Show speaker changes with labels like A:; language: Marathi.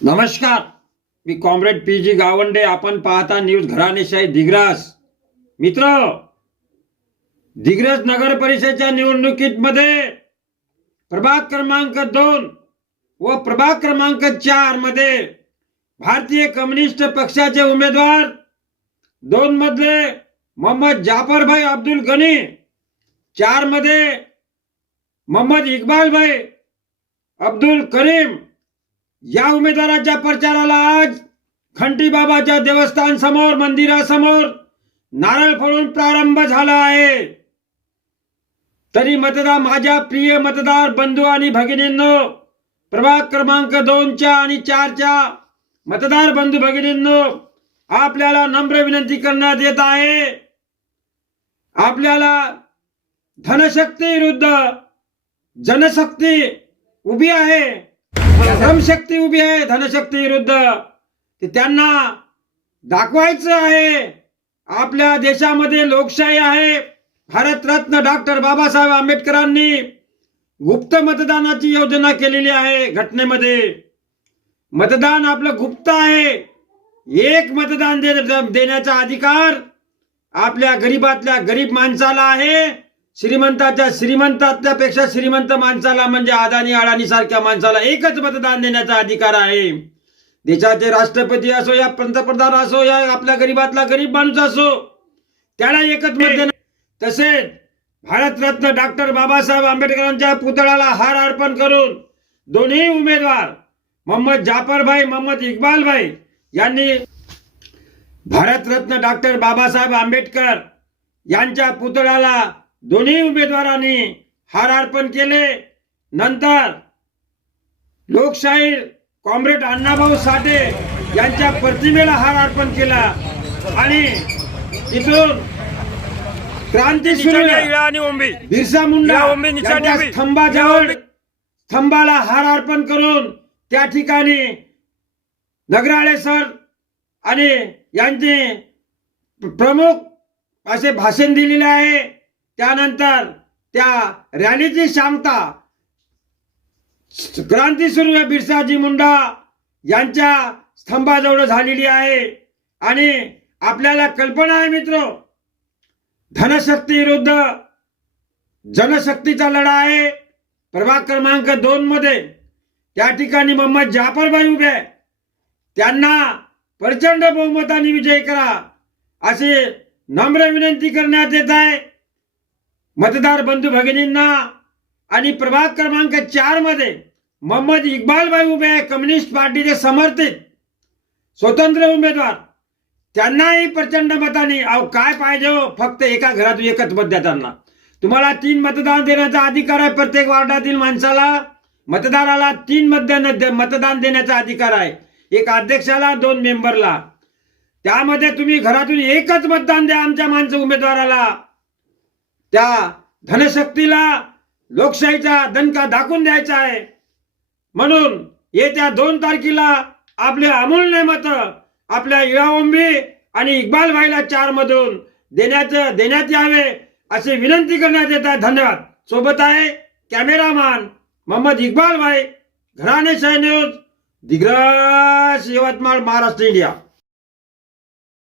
A: नमस्कार. मी कॉम्रेड पी जी गावंडे. आपण पाहता न्यूज घराणेशाही दिग्रस. मित्र दिग्रस नगर परिषदेच्या निवडणुकीमध्ये प्रभाग क्रमांक दोन व प्रभाग क्रमांक चारमध्ये भारतीय कम्युनिस्ट पक्षाचे उमेदवार दोन मधले मोहम्मद जाफरभाई अब्दुल गनी चारमध्ये मोहम्मद इकबाल भाई अब्दुल करीम या उमेदवाराच्या प्रचाराला आज खंटी बाबाच्या देवस्थान समोर मंदिरासमोर नारळ फोडून प्रारंभ झाला आहे. तरी मतदार माझ्या प्रिय मतदार बंधू आणि भगिनींनो प्रभाग क्रमांक दोनच्या आणि चारच्या मतदार बंधू भगिनींनो आपल्याला नम्र विनंती करण्यात येत आहे. आपल्याला धनशक्ती विरुद्ध जनशक्ती उभी आहे. धनशक्ती उभी आहे धनशक्ती विरुद्ध. ते त्यांना दाखवायचं आहे. आपल्या देशामध्ये लोकशाही आहे. भारतरत्न डॉक्टर बाबासाहेब आंबेडकरांनी गुप्त मतदानाची योजना केलेली आहे घटनेमध्ये. मतदान आपलं गुप्त आहे. एक मतदान देण्याचा अधिकार आपल्या गरीबातल्या गरीब माणसाला आहे. श्रीमंताच्या श्रीमंतातल्या पेक्षा श्रीमंत माणसाला म्हणजे अदानी अडाणी सारख्या माणसाला एकच मतदान देण्याचा अधिकार आहे. देशाचे राष्ट्रपती असो या पंतप्रधान असो या आपल्या गरीबातला गरीब माणूस असो त्याला एकच मत देणं तसेच भारतरत्न डॉक्टर बाबासाहेब आंबेडकरांच्या पुतळ्याला हार अर्पण करून दोन्ही उमेदवार मोहम्मद जाफरभाई मोहम्मद इकबालभाई यांनी भारतरत्न डॉक्टर बाबासाहेब आंबेडकर यांच्या पुतळ्याला दोन्ही उमेदवारांनी हार अर्पण केले. नंतर लोकशाही कॉम्रेड अण्णाभाऊ साठे यांच्या प्रतिमेला हार अर्पण केला. आणि तिथून क्रांती बिरसा मुंडा यांच्या. स्तंभाजवळ स्तंभाला हार अर्पण करून त्या ठिकाणी नगराळे सर आणि यांचे प्रमुख असे भाषण दिलेले आहे. त्यानंतर त्या रॅलीची सांगता क्रांतीसूर्य बिरसाजी मुंडा यांच्या स्तंभाजवळ झालेली आहे. आणि आपल्याला कल्पना आहे मित्र धनशक्ती विरुद्ध जनशक्तीचा लढा आहे. प्रभाग क्रमांक दोन मध्ये त्या ठिकाणी मोहम्मद जाफरबाई उभे त्यांना प्रचंड बहुमताने विजय करा अशी नम्र विनंती करण्यात येत आहे. मतदार बंधू भगिनींना आणि प्रभाग क्रमांक चारमध्ये मोहम्मद इक्बालबाई उभे आहे कम्युनिस्ट पार्टीचे समर्थित स्वतंत्र उमेदवार. त्यांनाही प्रचंड मताने अहो काय पाहिजे हो? फक्त एका घरातून एकच मत द्या त्यांना. तुम्हाला तीन मतदान देण्याचा अधिकार आहे प्रत्येक वार्डातील माणसाला. मतदाराला तीन मतदान मतदान देण्याचा अधिकार आहे. एक अध्यक्षाला दोन मेंबरला. त्यामध्ये तुम्ही घरातून एकच मतदान द्या आमच्या माणसं उमेदवाराला. त्या धनशक्तीला लोकशाहीचा दणका दाखवून द्यायचा आहे. म्हणून येत्या दोन तारखेला आपले अमूल्य मत आपल्या इळाओंबी आणि इक्बाल भाईला चार मधून देण्याचं देण्यात यावे अशी विनंती करण्यात येत आहे. धन्यवाद. सोबत आहे कॅमेरामॅन मोहम्मद इक्बाल भाई घराणे शाह न्यूज दिग्रस यवतमाळ महाराष्ट्र इंडिया.